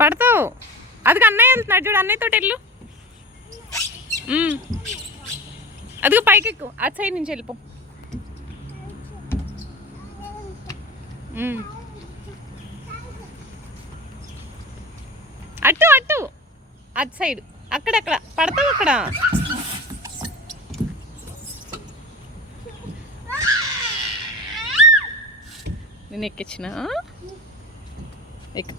పడతావు. అదిగో అన్నయ్య వెళ్తున్నాడు చూడు, అన్నయ్యతో వెళ్ళు. అదిగో పైకి ఎక్కువ, అటు సైడ్ నుంచి వెళ్ళిపో. అటు అటు అటు సైడ్, అక్కడక్కడ పడతావు. అక్కడ నేను ఎక్కించిన ఎక్కు.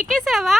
ఎక్కేసావా?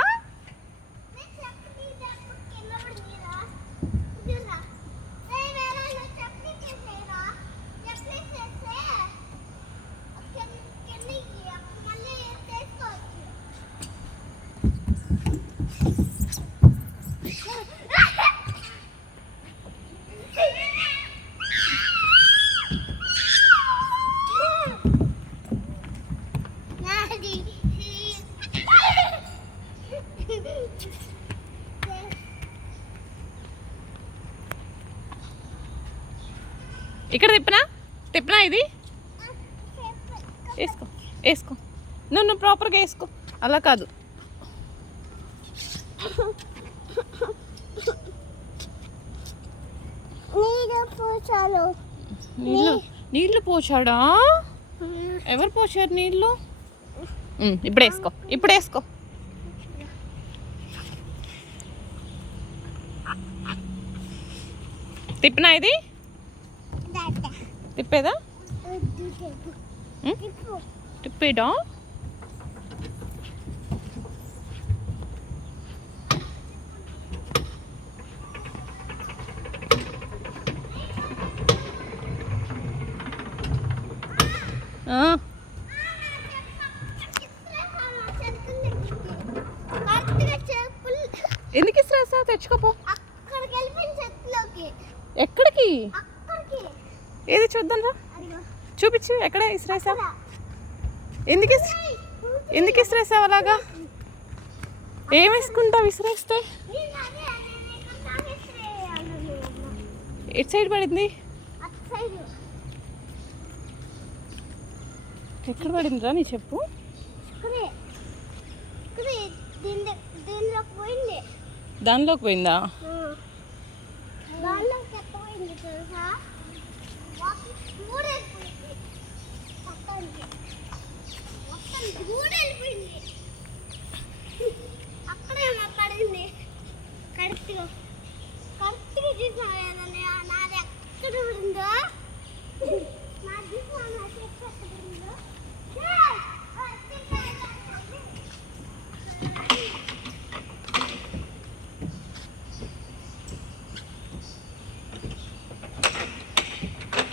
ఇక్కడ తిప్పినా తిప్పినా ఇది వేసుకో వేసుకో. నువ్వు ప్రాపర్గా వేసుకో, అలా కాదు. నీళ్ళు పోసాడా? ఎవరు పోసారు నీళ్ళు? ఇప్పుడు వేసుకో, ఇప్పుడు వేసుకో. తిప్పినా ఇది తిప్పేదా? తిప్పేదా? ఎందుకు ఇస్త్రేసా? తెచ్చుకోపో. ఎక్కడికి? ఏది చూద్దాం రా, చూపించు. ఎక్కడ ఇస్త్రేసావు? ఎందుకు ఇస్త్రేసావు అలాగా? ఏం వేసుకుంటావు ఇస్త్రేస్తే? ఎటు సైడ్ పడింది? ఎక్కడ పడిందిరా నీ చెప్పు? దానిలోకి పోయిందా?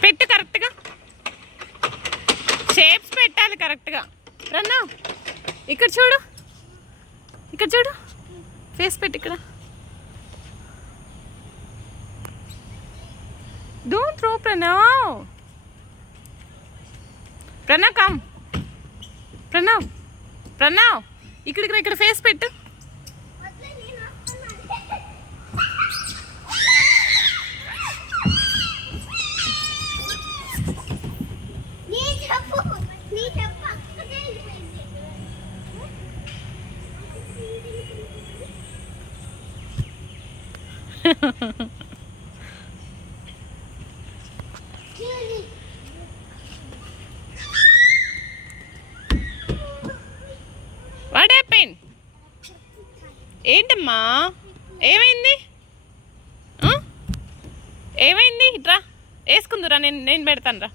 పెట్టు కరెక్ట్గా, షేప్స్ పెట్టాలి కరెక్ట్గా. రన్నా ఇక్కడ చూడు, ఇక్కడ చూడు, ఫేస్ పెట్టి ఇక్కడ. Don't throw Pranav. Pranav come. Pranav Pranav ఇక్కడికి, ఇక్కడ ఫేస్ పెట్టు. What happen? ఏంటమ్మా ఏమైంది? ఏమైంది? రా వేసుకుందురా, నేను పెడతాను రా.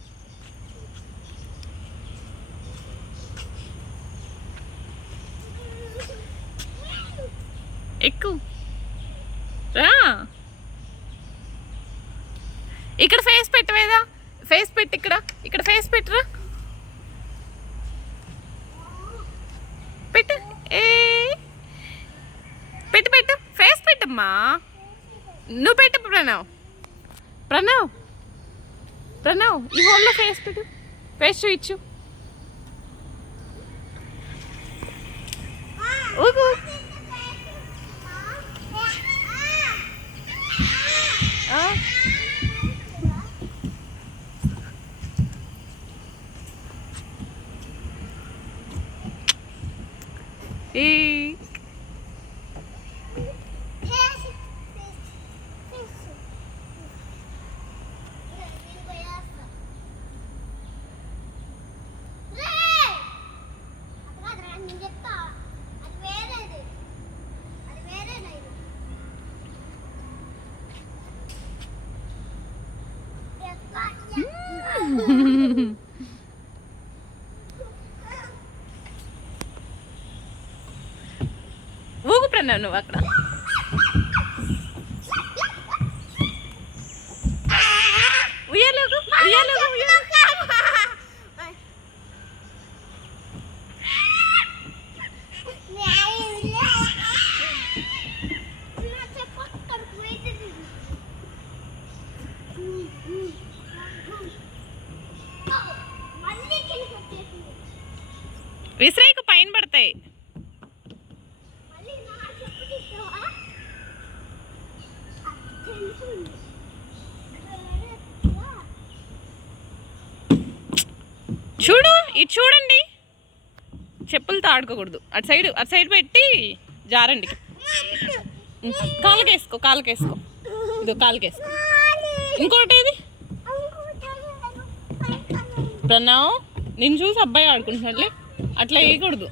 ఎక్కు రా. ఇక్కడ ఫేస్ పెట్టవేదా? ఫేస్ పెట్టి ఇక్కడ, ఇక్కడ ఫేస్ పెట్టురా. పెట్టు. ఏ పెట్టు పెట్టు, ఫేస్ పెట్టమ్మా. నువ్వు పెట్టు ప్రణవ్. ప్రణవ్ ప్రణవ్ ఈ హోల్లో ఫేస్ పెట్టు, ఫేస్ చూయించు. ఊగు. ప్రణవ్ నువ్వు అక్కడ. ఉయ్యాలకు ఉయ్యాలకు విసిరేకు పైన పడతాయి. చూడు ఇది చూడండి, చెప్పులతో ఆడుకోకూడదు. అటు సైడ్ పెట్టి జారండి. కాలుకేసుకో ఇదో కాలుకేసుకో. ఇంకోటి ఏది ప్రణవ్, నిన్ను చూసి అబ్బాయి ఆడుకుంటున్నాడులే, అట్లా వేయకూడదు.